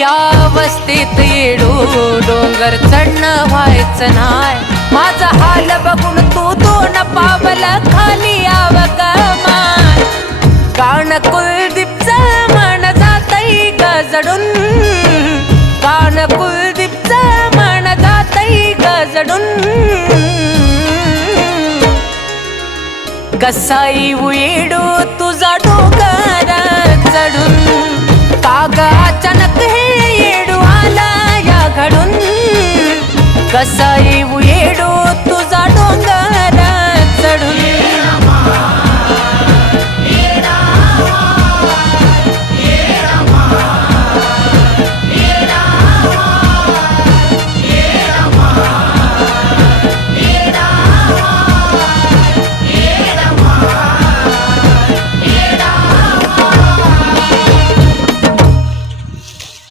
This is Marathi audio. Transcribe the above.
या वस्तीत येडू डोंगर चढणं व्हायचं नाय माझा हाल बघून तू दोन पावल खाली याव गमाय कान कुलदीपचं मन जातई गजडून कान कुलदीपचं मन जातई गजडून कसा येऊ येडू तुझा डोंगर चढून काग अचानक हे येडू आला या घडून कसा येऊ